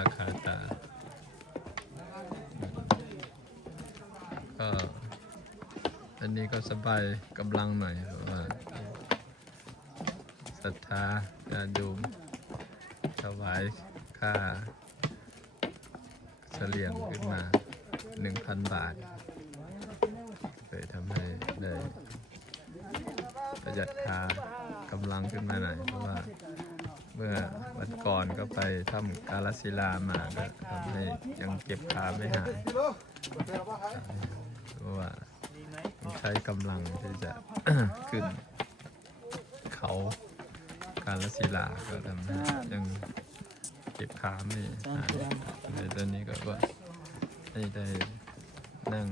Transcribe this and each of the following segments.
ราคาตา ก็อันนี้ก็สบายกำลังหน่อยเพราะว่าศรัทธาญาติโยมถวายค่าเฉลี่ยงขึ้นมา 1,000 บาทเลยทำให้ได้ประหยัดค่ากำลังขึ้นมาหน่อยเพราะว่า เมื่อวันก่อนก็ไปทำกาลสิลามาก็ทำให้ยังเก็บขาไม่หายเพราะว่าใช้กำลังที่จะขึ้นเขากาลสิลาก็ทำให้ยังเก็บขาไม่หายในตอนนี้ก็ว่าให้ได้นั่ง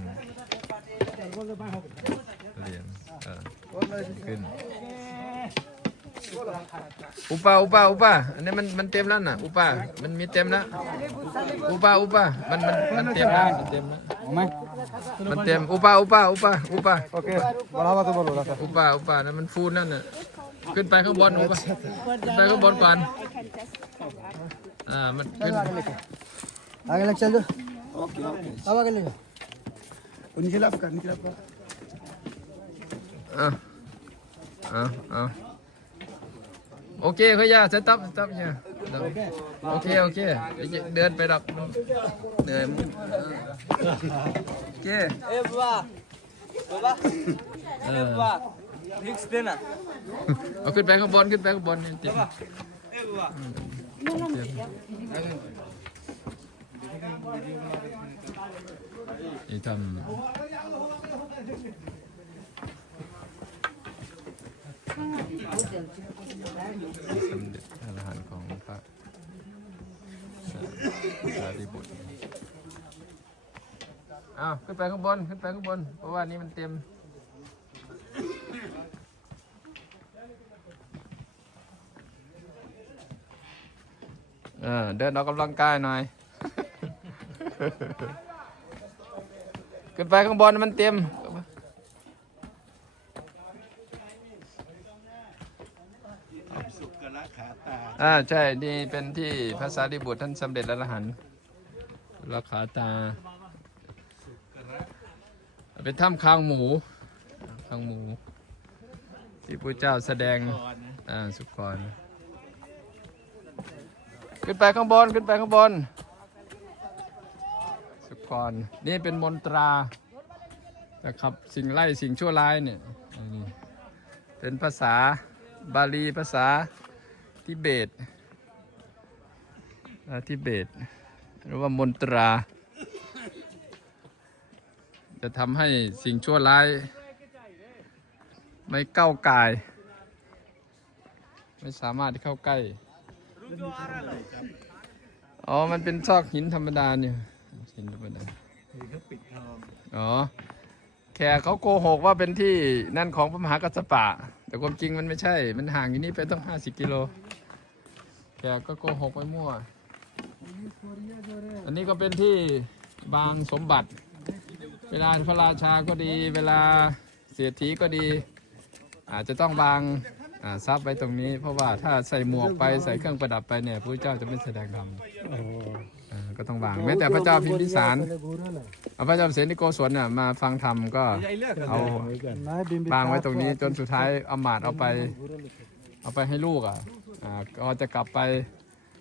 เรียนขึ้น อุปาอุปาอุปาอันนี้มันมันเต็มแล้วน่ะ อุปามันมีเต็มแล้ว อุปาอุปามันมันมันเต็มแล้วมันเต็มแล้ว मैं มันเต็ม อุปาอุปาอุปาอุปา ओके बढ़ावा तो बोलो रखा อุปาอุปานั่นมันฟูนั่นน่ะ ขึ้นไปข้างบนอุปาขึ้นไปข้างบนก่อนอ่า มันขึ้น आगे लग चल दो ओके ओके अब आगे ले जाओ नीचे लाभ कर नीचे लाभ कर อ่ะอ่ะอ่ะ โอเคขยะสต๊อปสต๊อเนี่ยโอเคโอเคเดินไปดักเหนื่อยโอเคเอ๊ะบ้าบ้าเอ๊ะบ้าฮิกส์เดนอะเอาขึ้นไปข้างบนขึ้นไปข้างบนเนี่ยติดเอ๊ะบ้านี่ทำ สำเร็จอรหันต์ของพระสารีบุตรอ้าวขึ้นไปข้างบน ขึ้นไปข้างบน เพราะว่านี่มันเต็มเออเดินออกกำลังกายหน่อย ขึ้นไปข้างบนมันเต็ม อ่าใช่ นี่เป็นที่พระสารีบุตรท่านสำเร็จอรหันต์ราคาตา เป็นถ้ำคางหมูคางหมู ที่พระเจ้าแสดง อ่า สุกร ขึ้นไปข้างบน ขึ้นไปข้างบน สุกร นี่เป็นมนตราจะขับ สิ่งไล่สิ่งชั่วร้ายเนี่ยนี่เป็นภาษา บาลีภาษาทิเบตทิเบต หรือว่ามนตรา จะทำให้สิ่งชั่วร้าย ไม่เก้ากาย ไม่สามารถที่เข้าใกล้ อ๋อ มันเป็นซอกหินธรรมดาเนี่ยหินธรรมดาอ๋อ แขกเขาโกหกว่าเป็นที่นั่นของพระมหากัสสปะ แต่ความจริงมันไม่ใช่ มันห่างอยู่นี่ไปต้องห้าสิบกิโล แขกก็โกหกไปมั่ว อันนี้ก็เป็นที่บางสมบัติ เวลาพระราชาก็ดี เวลาเศรษฐีก็ดี อาจจะต้องบางทรัพย์ไว้ตรงนี้ เพราะว่าถ้าใส่หมวกไปใส่เครื่องประดับไปเนี่ยพระเจ้าจะไม่แสดงธรรม ก็ต้องวาง แม้แต่พระเจ้าพิมพิสารเอาพระเจ้าเสนิโกศลนี่ยมาฟังธรรมก็เอาวางไว้ตรงนี้จนสุดท้ายอมาตเอาไป เอาไปให้ลูกอะก็จะกลับไป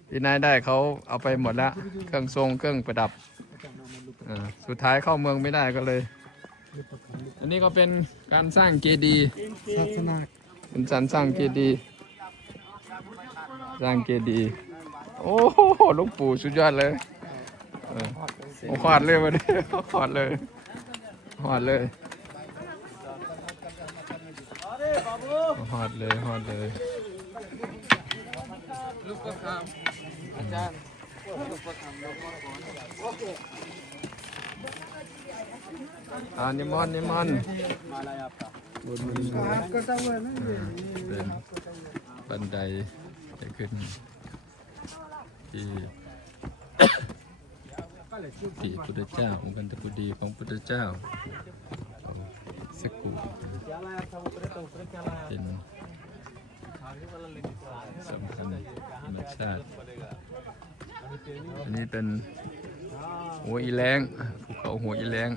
ที่นายได้เขาเอาไปหมดแล้วเครื่องทรงเครื่องประดับสุดท้ายเข้าเมืองไม่ได้ก็เลย อันนี้ก็เป็นการสร้างเจดีย์เป็นการสร้างเจดีย์สร้างเจดีย์โอ้โหลูกปู่สุดยอดเลย ผมขอดเลยวันนี้ขอดเลยขอดเลยหอดเลยหอดเลยลูกประคำอาจารย์ลูกประคำลูกมรกรอานิมอนนิมอนบนบนเป็นบันไดจะขึ้นที่ ติพุทธเจ้าองกันตะกุดีของพุทธเจ้าขอสกุเป็นสำคัญธรรมชาติอันนี้เป็นหัวอีแรงภูเขาหัวอีแรง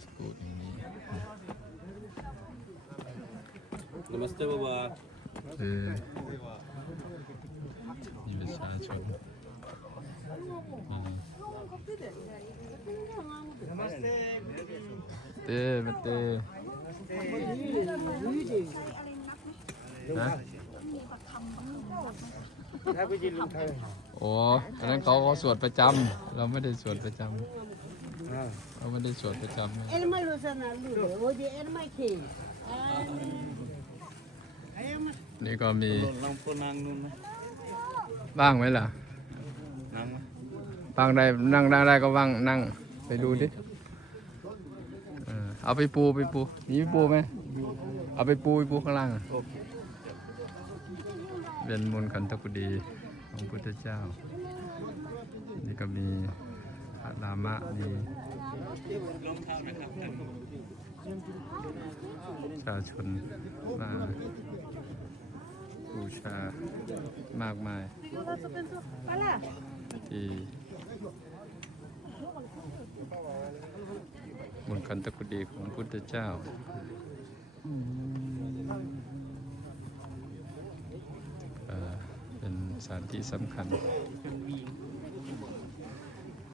สกูดอย่างนี้คือมีประชาชน อืมเต้มาเต้นะโอ้อันนั้นเขาเขาสวดประจำเราไม่ได้สวดประจำเราไม่ได้สวดประจำนะ Ele mais usa na lua, hoje ele mais que. นี่ก็มีบ้างไหมล่ะ บางได้นั่งได้ได้ก็ว่างนั่งไปดูดิเอาไปปูไปปูมีปูไหมเอาไปปูไปปูข้างล่างเป็นมนต์คันตกุดีของพุทธเจ้า นี่ก็มีพระรามะมีประชาชนมาบูชามากมาย บนคันตะกุดีของพุทธเจ้าเอ่อเป็นสถานที่สำคัญ